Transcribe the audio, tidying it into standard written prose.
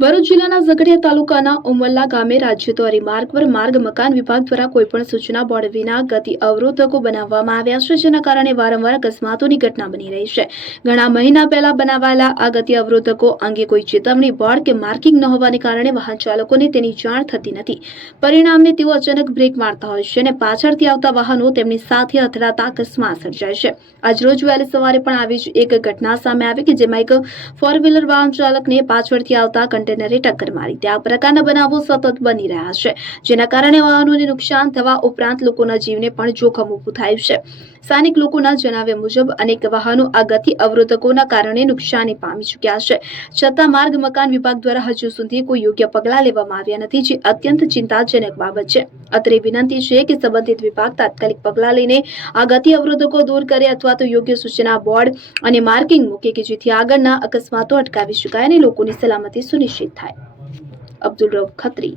ભરૂચ જિલ્લાના ઝઘડિયા તાલુકાના ઉમરલા ગામે રાજ્ય ધોરીમાર્ગ પર માર્ગ મકાન વિભાગ દ્વારા કોઈપણ સૂચના બોર્ડ વિના ગતિ અવરોધકો બનાવવામાં આવ્યા છે, જેના કારણે વારંવાર અકસ્માતોની ઘટના બની રહી છે। ઘણા મહિના પહેલા બનાવાયેલા આ ગતિ અવરોધકો અંગે કોઈ ચેતવણી બોર્ડ કે માર્કિંગ ન હોવાને કારણે વાહન ચાલકોને તેની જાણ થતી નથી। પરિણામે તેઓ અચાનક બ્રેક મારતા હોય છે અને પાછળથી આવતા વાહનો તેમની સાથે અથડાતા અકસ્માત સર્જાય છે। આજરોજ વહેલી સવારે પણ આવી જ એક ઘટના સામે આવી કે જેમાં એક ફોર વ્હીલર વાહન ચાલકને પાછળથી આવતા કન્ટેનરે ટક્કર મારી। આ પ્રકારના બનાવો સતત બની રહ્યા છે, જેના કારણે વાહનોને નુકસાન થવા ઉપરાંત લોકોના જીવને પણ જોખમ ઊભું થાય છે। સ્થાનિક લોકોના જણાવ્યા મુજબ અનેક વાહનો આ ગતિ અવરોધકોના કારણે નુકસાની પામી ચૂક્યા છે, છતાં માર્ગ મકાન વિભાગ દ્વારા હજુ સુધી કોઈ યોગ્ય પગલાં લેવામાં આવ્યા નથી, જે અત્યંત ચિંતાજનક બાબત છે। અત્રે વિનંતી છે કે સંબંધિત વિભાગ તાત્કાલિક પગલાં લઈને આ ગતિ અવરોધકો દૂર કરે અથવા તો યોગ્ય સૂચના બોર્ડ અને માર્કિંગ મૂકે કે જેથી આગળના અકસ્માતો અટકાવી શકાય અને લોકોની સલામતી સુનિશ્ચિત થાય। અબ્દુલ રઉફ ખત્રી।